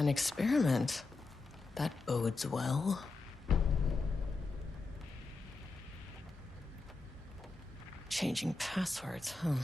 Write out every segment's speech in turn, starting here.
An experiment. That bodes well. Changing passwords, huh?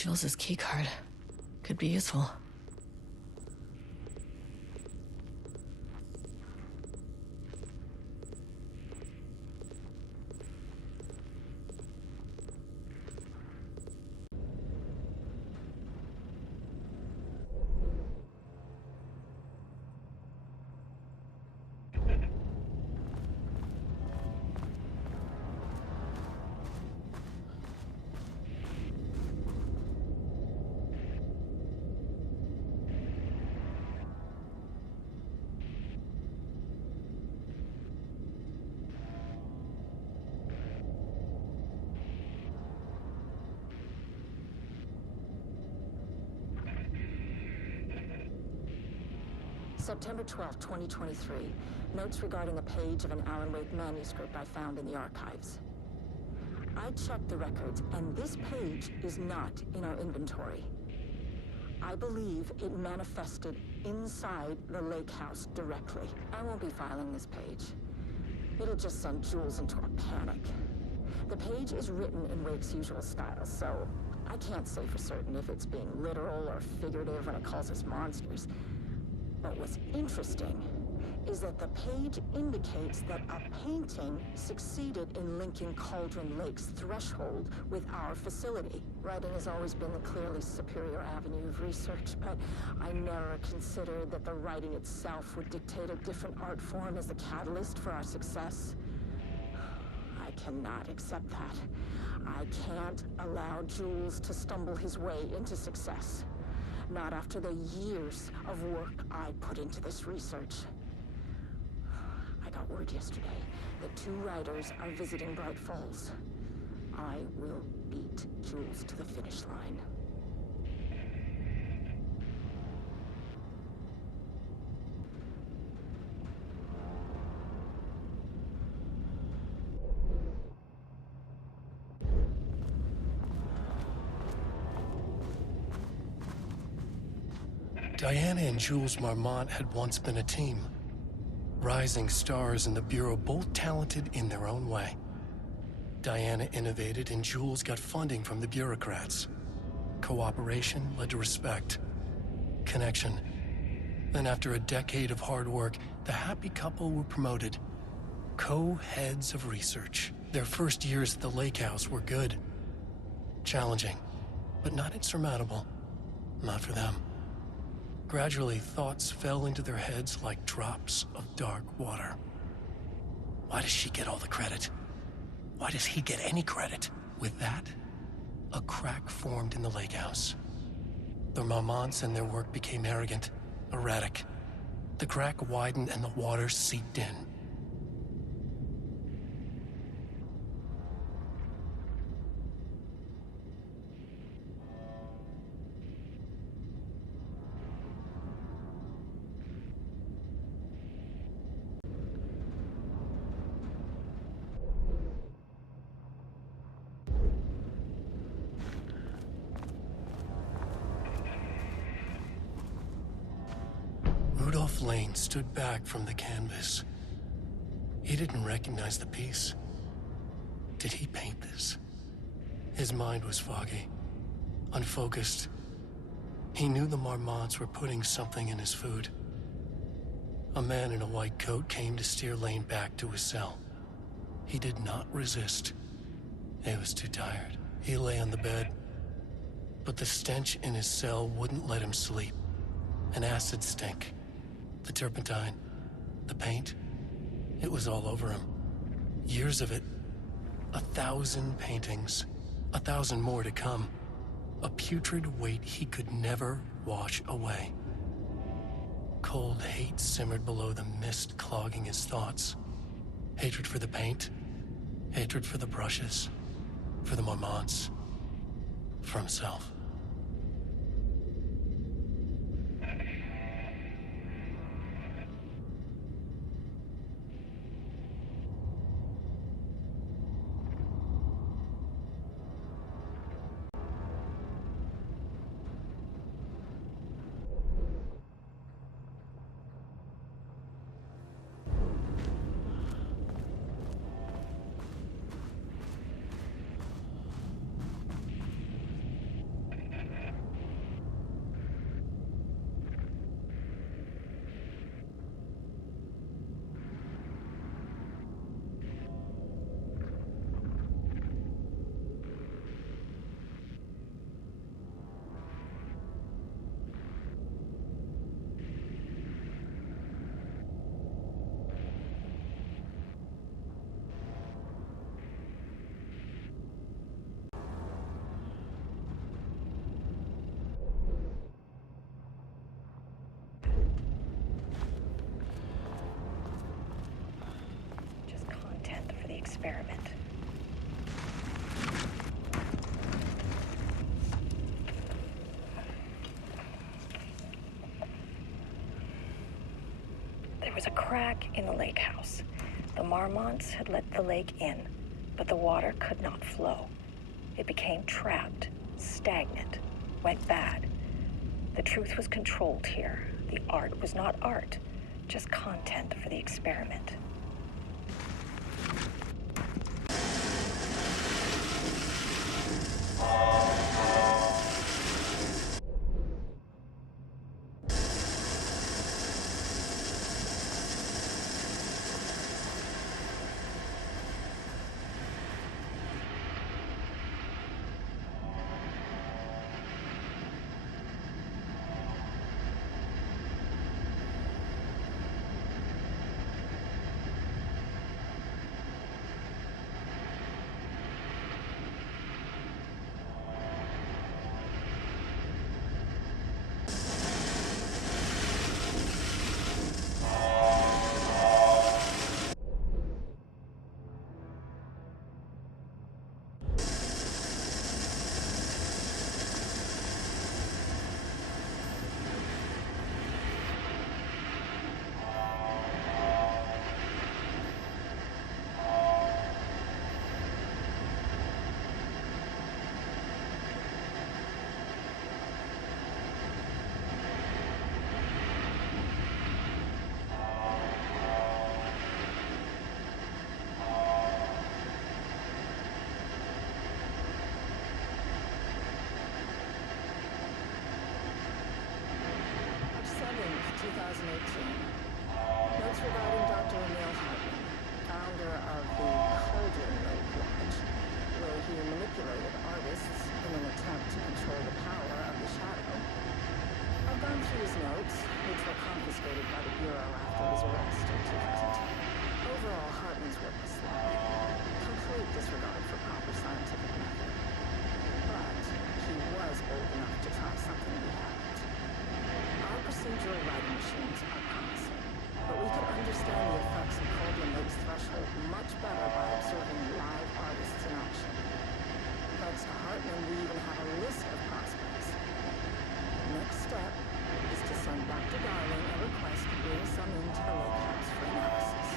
Jules' keycard. Could be useful. September 12, 2023. Notes regarding a page of an Alan Wake manuscript I found in the archives. I checked the records, and this page is not in our inventory. I believe it manifested inside the lake house directly. I won't be filing this page. It'll just send Jules into a panic. The page is written in Wake's usual style, so I can't say for certain if it's being literal or figurative when it calls us monsters. But what's interesting is that the page indicates that a painting succeeded in linking Cauldron Lake's threshold with our facility. Writing has always been the clearly superior avenue of research, but I never considered that the writing itself would dictate a different art form as the catalyst for our success. I cannot accept that. I can't allow Jules to stumble his way into success. Not after the years of work I put into this research. I got word yesterday that 2 writers are visiting Bright Falls. I will beat Jules to the finish line. Diana and Jules Marmont had once been a team. Rising stars in the Bureau, both talented in their own way. Diana innovated and Jules got funding from the bureaucrats. Cooperation led to respect. Connection. Then after a decade of hard work, the happy couple were promoted. Co-heads of research. Their first years at the lake house were good. Challenging, but not insurmountable. Not for them. Gradually, thoughts fell into their heads like drops of dark water. Why does she get all the credit? Why does he get any credit? With that, a crack formed in the lake house. The Marmonts and their work became arrogant, erratic. The crack widened and the water seeped in. Rudolph Lane stood back from the canvas. He didn't recognize the piece. Did he paint this? His mind was foggy, unfocused. He knew the Marmonts were putting something in his food. A man in a white coat came to steer Lane back to his cell. He did not resist. He was too tired. He lay on the bed, but the stench in his cell wouldn't let him sleep. An acid stink. The turpentine, the paint, it was all over him. Years of it. 1,000 paintings. 1,000 more to come. A putrid weight he could never wash away. Cold hate simmered below the mist clogging his thoughts. Hatred for the paint. Hatred for the brushes. For the Marmonts. For himself. Experiment. There was a crack in the lake house. The Marmonts had let the lake in, but the water could not flow. It became trapped, stagnant, went bad. The truth was controlled here. The art was not art, just content for the experiment. 2018. Notes regarding Dr. Emil Hartman, founder of the Cauldron Lake Lodge, where he manipulated artists in an attempt to control the power of the shadow. I've gone through his notes, which were confiscated by the Bureau after his arrest in 2010. Overall, Hartman's work was sloppy. Complete disregard for proper scientific method. But he was old enough to try something we haven't. Our procedural writing machines are promising, but we can understand the effects of Cauldron Lake's threshold much better by observing live artists in action. Thanks to Hartman, we even have a list of prospects. Next step is to send Dr. Darling a request to bring some into the lake house for analysis.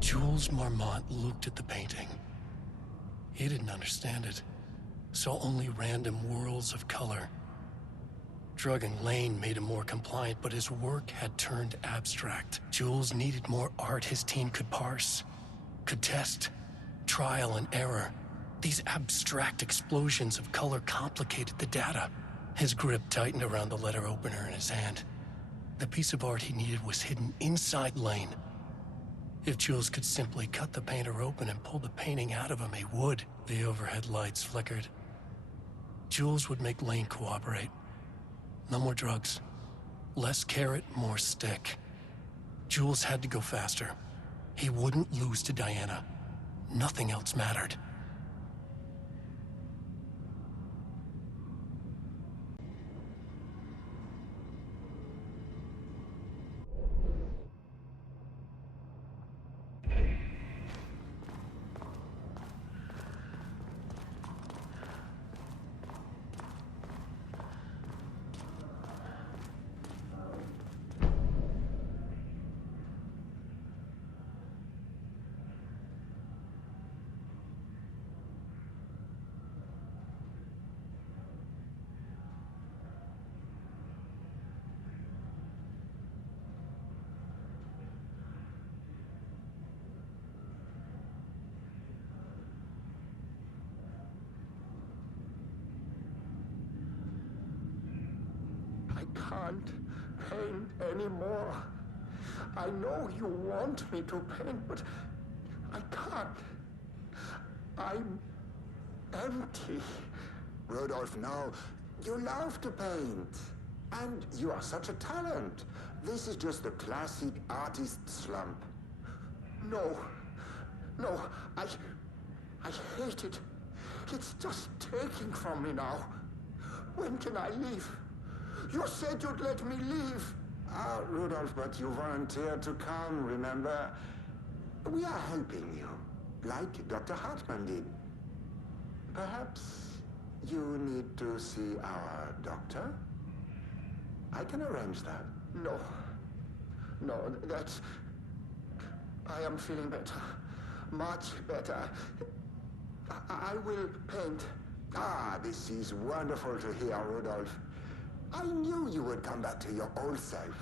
Jules Marmont looked at the painting. He didn't understand it. Saw only random whirls of color. Drugging Lane made him more compliant, but his work had turned abstract. Jules needed more art his team could parse, could test. Trial and error. These abstract explosions of color complicated the data. His grip tightened around the letter opener in his hand. The piece of art he needed was hidden inside Lane. If Jules could simply cut the painter open and pull the painting out of him, he would. The overhead lights flickered. Jules would make Lane cooperate. No more drugs. Less carrot, more stick. Jules had to go faster. He wouldn't lose to Diana. Nothing else mattered. I can't paint anymore. I know you want me to paint, but I can't. I'm empty. Rudolph, no. You love to paint. And you are such a talent. This is just the classic artist slump. No. No, I hate it. It's just taking from me now. When can I leave? You said you'd let me leave. Ah, Rudolph, but you volunteered to come, remember? We are helping you, like Dr. Hartman did. Perhaps you need to see our doctor? I can arrange that. No. No, that's... I am feeling better. Much better. I will paint. Ah, this is wonderful to hear, Rudolph. I knew you would come back to your old self.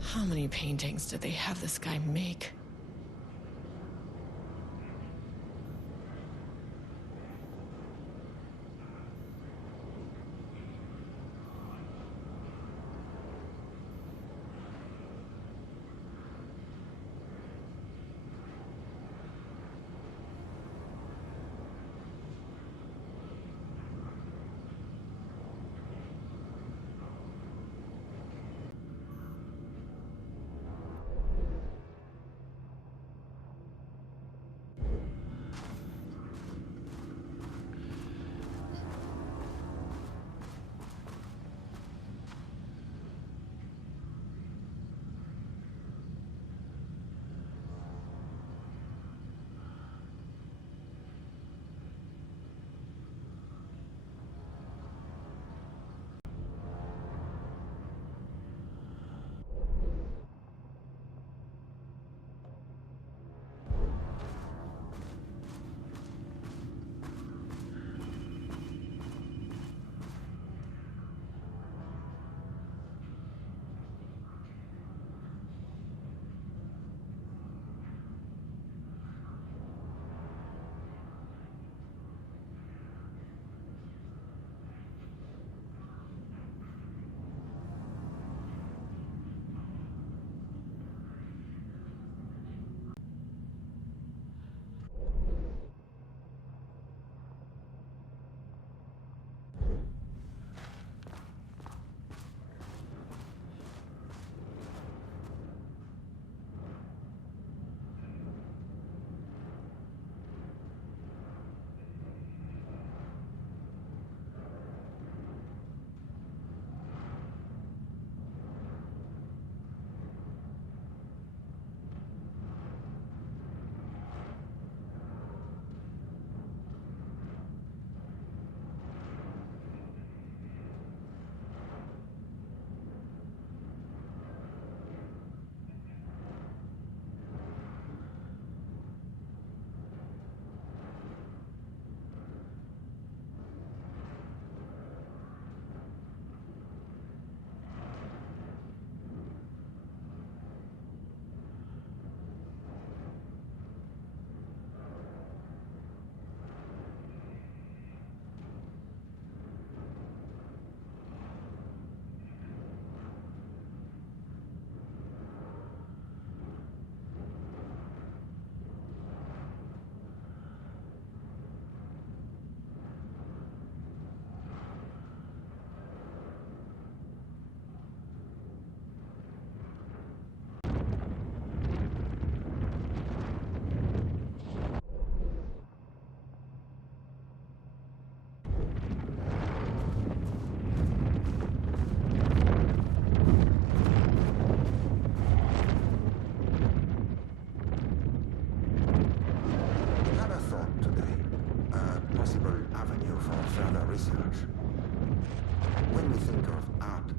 How many paintings did they have this guy make?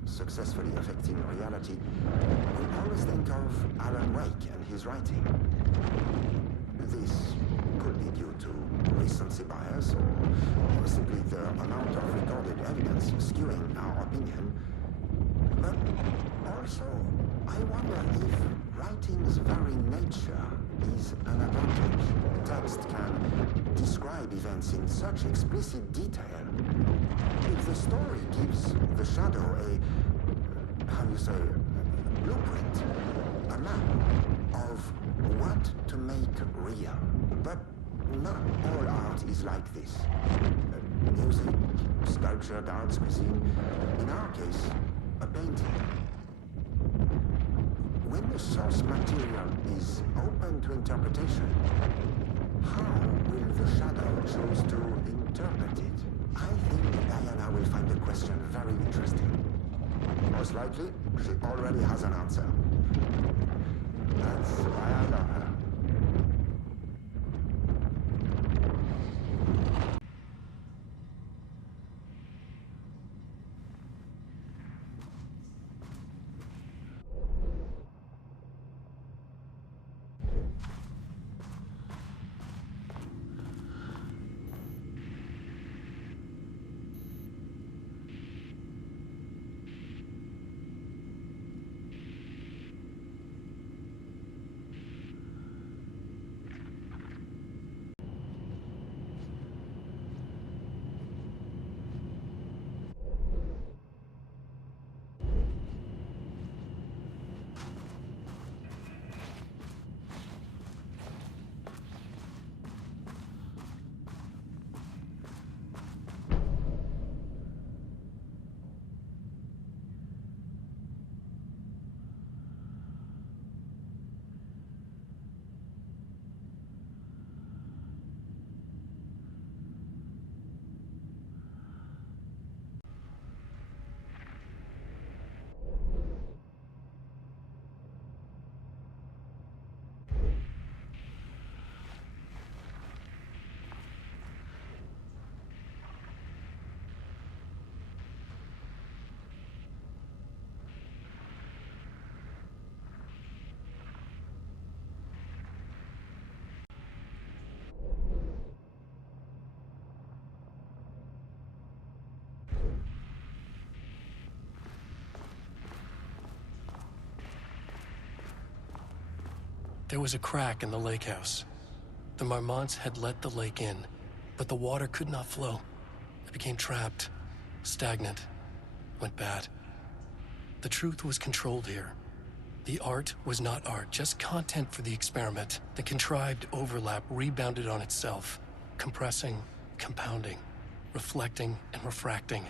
Successfully affecting reality, we always think of Alan Wake and his writing. This could be due to recency bias or simply the amount of recorded evidence skewing our opinion. But also, I wonder if writing's very nature is an advantage. Text can describe events in such explicit detail. If the story gives the shadow blueprint, a map of what to make real. But not all art is like this. Music, sculpture, dance, cuisine. In our case, a painting. When the source material is open to interpretation, how will the shadow choose to interpret it? I think Diana will find the question very interesting. Most likely, she already has an answer. That's why I love her. There was a crack in the lake house. The Marmonts had let the lake in, but the water could not flow. It became trapped, stagnant, went bad. The truth was controlled here. The art was not art, just content for the experiment. The contrived overlap rebounded on itself, compressing, compounding, reflecting and refracting.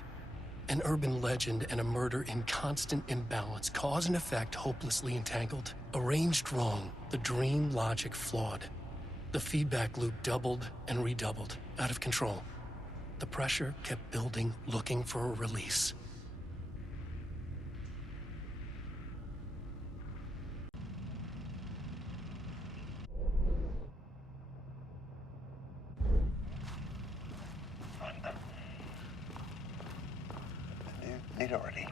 An urban legend and a murder in constant imbalance, cause and effect hopelessly entangled. Arranged wrong, the dream logic flawed. The feedback loop doubled and redoubled, out of control. The pressure kept building, looking for a release. Need already.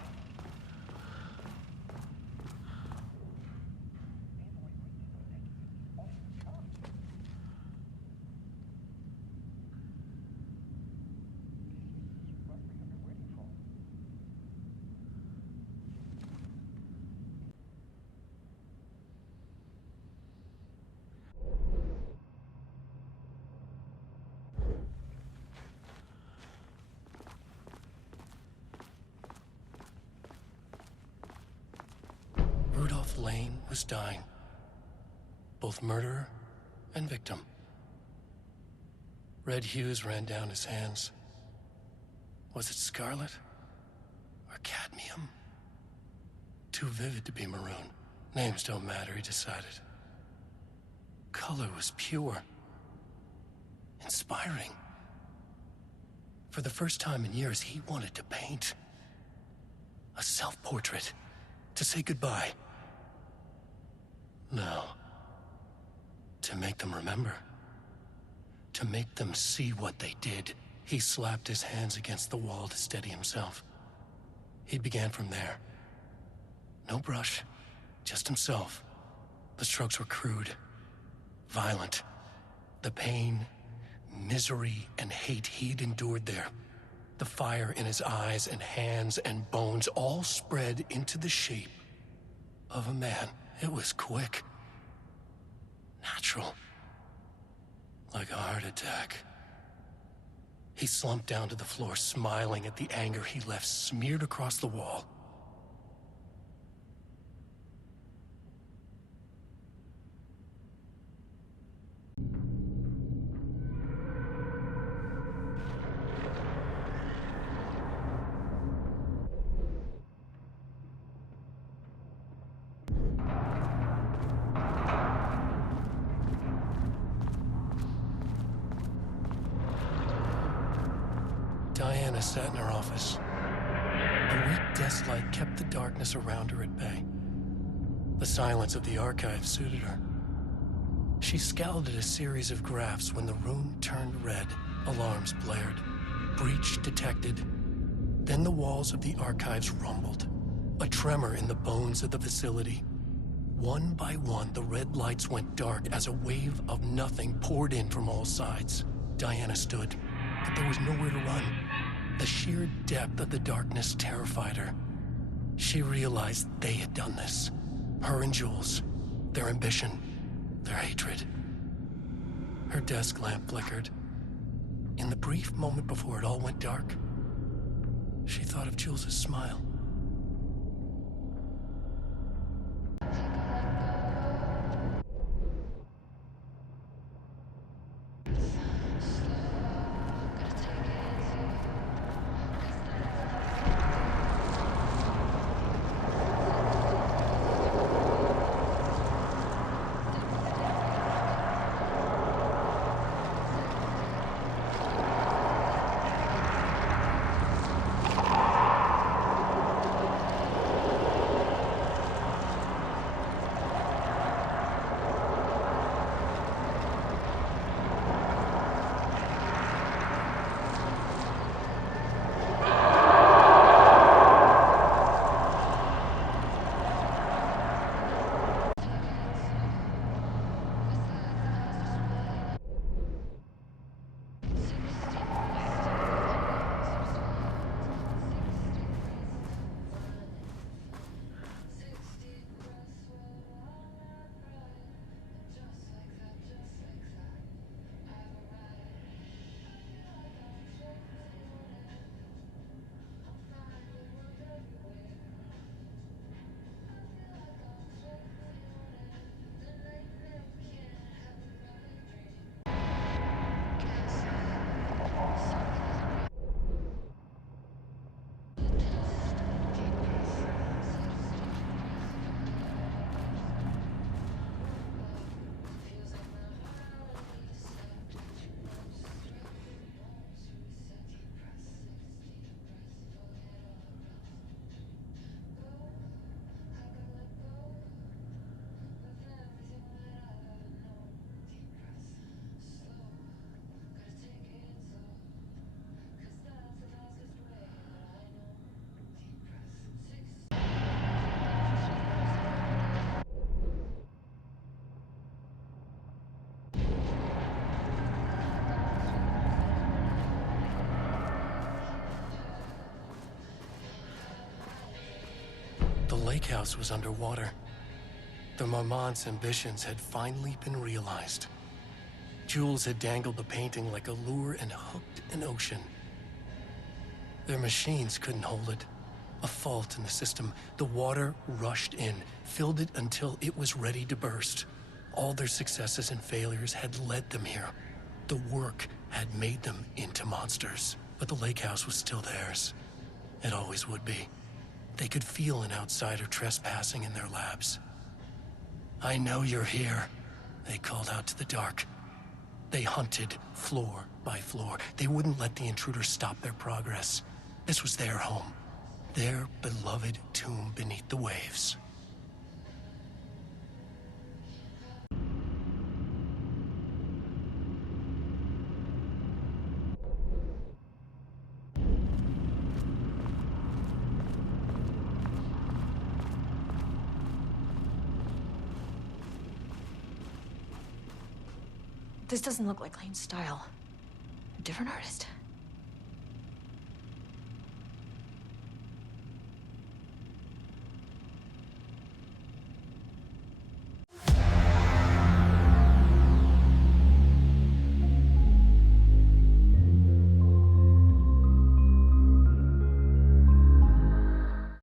Rudolph Lane was dying. Both murderer and victim. Red hues ran down his hands. Was it scarlet or cadmium? Too vivid to be maroon. Names don't matter, he decided. Color was pure. Inspiring. For the first time in years, he wanted to paint. A self-portrait. To say goodbye. No. To make them remember. To make them see what they did. He slapped his hands against the wall to steady himself. He began from there. No brush, just himself. The strokes were crude, violent. The pain, misery, and hate he'd endured there. The fire in his eyes and hands and bones all spread into the shape of a man. It was quick. Natural. Like a heart attack. He slumped down to the floor, smiling at the anger he left smeared across the wall. Diana sat in her office. A weak desk light kept the darkness around her at bay. The silence of the archive suited her. She scowled at a series of graphs when the room turned red. Alarms blared. Breach detected. Then the walls of the archives rumbled. A tremor in the bones of the facility. One by one, the red lights went dark as a wave of nothing poured in from all sides. Diana stood, but there was nowhere to run. The sheer depth of the darkness terrified her. She realized they had done this. Her and Jules. Their ambition. Their hatred. Her desk lamp flickered. In the brief moment before it all went dark, she thought of Jules' smile. The lake house was underwater. The Marmont's ambitions had finally been realized. Jules had dangled the painting like a lure and hooked an ocean. Their machines couldn't hold it. A fault in the system. The water rushed in, filled it until it was ready to burst. All their successes and failures had led them here. The work had made them into monsters. But the lake house was still theirs. It always would be. They could feel an outsider trespassing in their labs. "I know you're here," they called out to the dark. They hunted floor by floor. They wouldn't let the intruders stop their progress. This was their home, their beloved tomb beneath the waves. This doesn't look like Lane's style. A different artist?